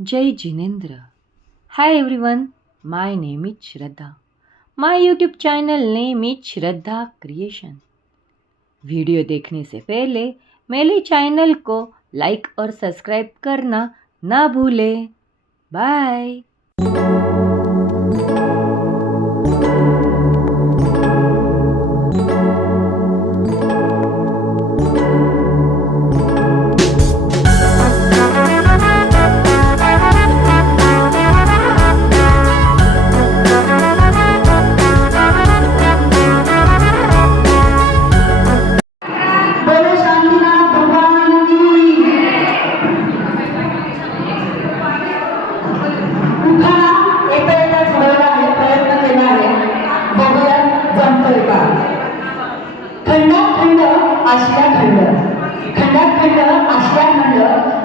Jai Jinendra. Hi everyone, my name is Shraddha. My YouTube channel name is Shraddha creation. Video देखने से पहले मेरे channel को लाइक और सब्सक्राइब करना ना भूलें. बाय.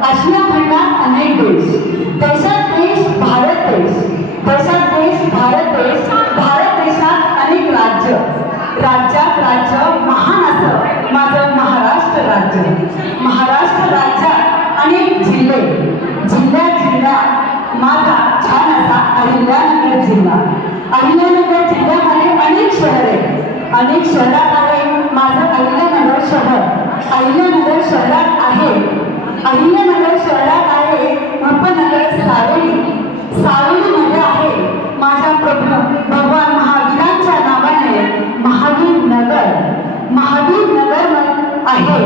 आशिया खंडात अनेक देश, देशात देश भारत देश, देशात देश भारत देश, भारत देशात अनेक राज्य, राज्यात राज्य महान असं माझं महाराष्ट्र राज्य. महाराष्ट्र राज्यात अनेक जिल्हे, जिल्ह्यात जिल्ह्यात माझा छान असा अहिल्यानगर जिल्हा. अहिल्यानगर जिल्ह्यामध्ये अनेक शहरे, अनेक शहरात आहे माझं अहिल्यानगर शहर. अहिल्यानगर शहरात आहे, अहिल्यानगर शहरात आहे उपनगर सावेली. सावेलीमध्ये आहे माझ्या प्रभू भगवान महावीरांच्या नावाने महावीर नगर. महावीर नगर आहे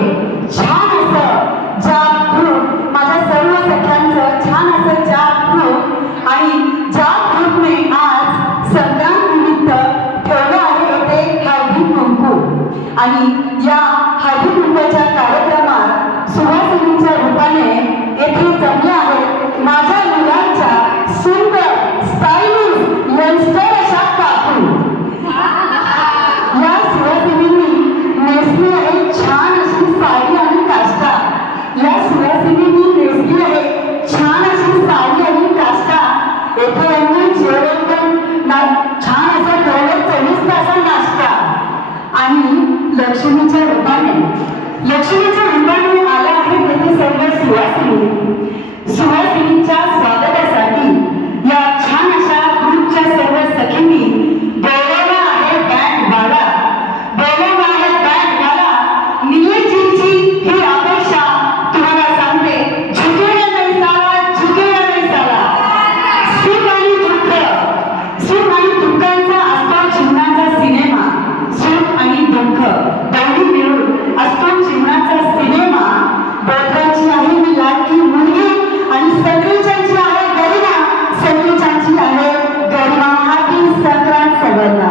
छान असं जागृत, माझ्या सर्व सख्यांचं छान असं जागृत. आणि ज्या ग्रुपने आज संक्रांतीनिमित्त ठेवलं आहे ते हळदी कुंकू. आणि या हळदी कुंकूच्या कार्यक्रमात सुवासिनीच्या रूपाने येथे जमले आहेत माझ्या मुलांच्या सुंदर स्टायलिश यंगस्टर अशा काकू. या सुवासिनींनी नेसली आहे छान अशी साडी आणि काष्टा. या सुवासिनींनी नेसली आहे छान अशी साडी आणि काष्टा. येथे यांनी जेवण छान असं ठेवलं, चविष्ट असा नाश्ता. आणि लक्ष्मीच्या रूपाने, लक्ष्मीच्या रूपाने आला आहे तेथे सर्व सुवासिनी. सुवासिनीच्या स्वागतासाठी या छान अशा ग्रुपच्या सर्व सखींनी बोलावला आहे बँडवाला, बोलावला आहे बँडवाला. निलेजीची ही अपेक्षा तुम्हाला सांगते, झुकेला नाही साला, झुकेला नाही साला. सुख आणि दुःख, सुख आणि दुःखांचा असतो जीवनाचा सिनेमा. सुख आणि दुःख दोन्ही मिळून असतो जीवनाचा सिनेमा. बोधराची आहे मी लाडकी मुलगी आणि सगळीच्यांची आहे गरिमा, सगळीच्यांची आहे गरिमा. हाती संक्रांत सगळ्यांना.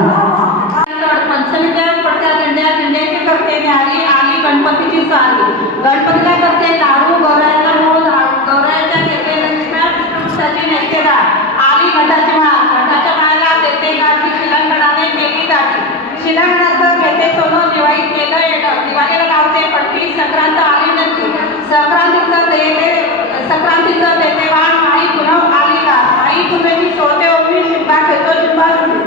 पंचमीच्या पडत्या दिंड्या, दिंड्याची करते न्यारी, आली गणपतीची सारी. गणपतीला करते लाडू, गौरायला मोद, गौरायच्या देते लक्ष्म्या, पितृपक्षाची नेतेदार. आली घटाची माळ, घटाच्या माळाला देते गाठी, शिलांगणाने केली गाठी. शिलांगणाचं घेते सोनं, दिवाळी केलं येणं, दिवाळीला लावते पट्टी. संक्रांत आली नक्की, संक्रांतीचं देते वाण. आई पुनव आली का, आई तुमेची सोडते ओळी, शिंगा खेळतो जिंबा जुडी.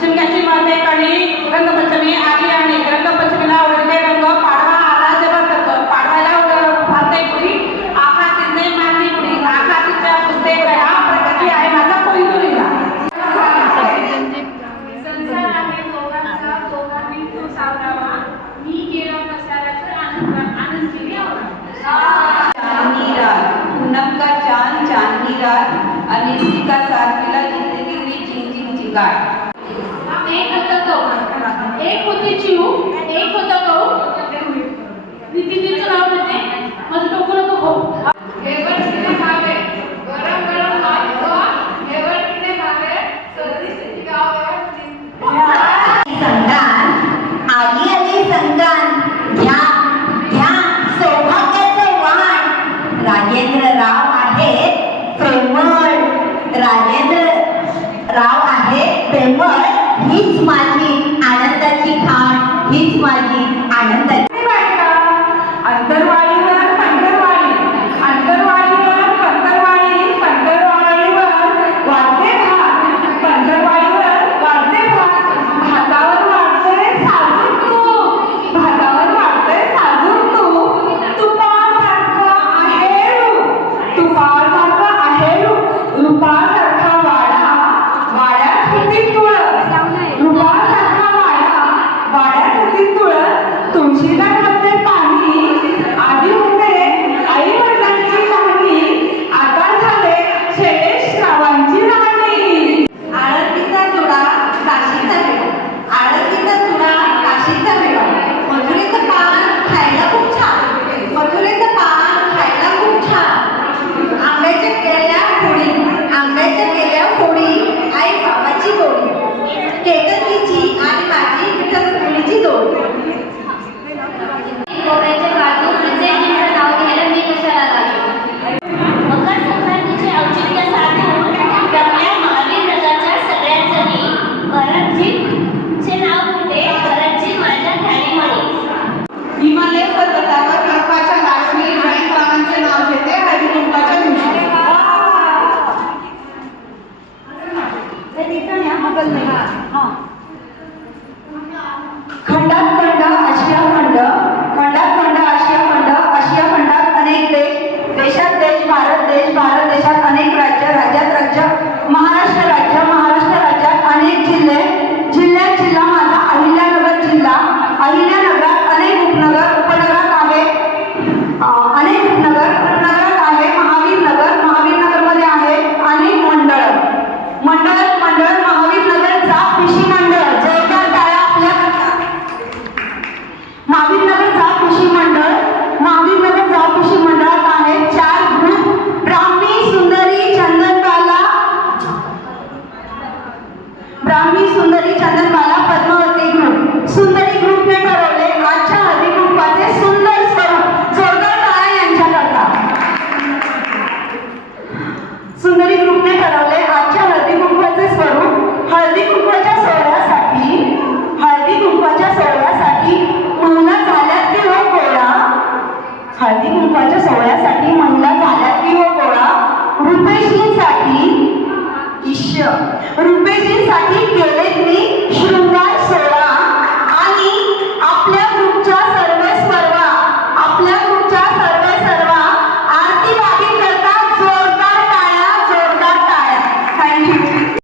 शिमग्याची माते कणी. रंगपंचमी आली आणि रंगपंचमीला उडते रंग. पाडवा आला जबरदस्त, पाडव्याला फारते गुढी. आखा तिने मारली गुढी, आखा तिच्या पुसते गळा. प्रगती आहे माझा कोई गुढीला. संसार आहे दोघांचा, दोघांनी तो सावरावा. मी केला प्रसाराचा आनंद केली आवडा. चांदनी रात, पूनम का चांद चांदनी रात, अनिश्चित का सारखीला जिंदगी हुई झिंग झिंग झिंगाट. एक होता कौ, एक होती चिऊ, एक होता कौ. नितीचं नाव घेते, माझं डोकं नको खाऊ. हेवरतीने खावे गरम गरम भात, हेवरतीने खावे सर्दी गावावर. संक्रांत आली आली संक्रांत, घ्या घ्या सौभाग्याचं वाण. राजेंद्र राव आहे प्रेमळ, राजेंद्र राव आहे प्रेमळ. हीच माझी आनंदाची खाण, हीच माझी आनंदाची. अंतरवाळीवर पंढरवाळी, अंतरवाळीवर पंढरवाळी, पंढरवाळीवर वाढते भात, पंढरवाळीवर वाढते भात. भातावर वाढते साजूक तूप, भातावर वाढते साजूक तूप. तुपासारखं आहे रूप, तुपासारखं आहे रूप. सुंदरी ग्रुपने ठरवले आजच्या हळदी कुंकवाचे स्वरूप हळदी कुंकवाच्या सोहळ्यासाठी महिला झाल्यात की हो गोळा हळदी कुंकवाच्या सोहळ्यासाठी महिला झाल्यात की हो गोळा रुपेशींसाठी केलेत मी शृंगार सोहळा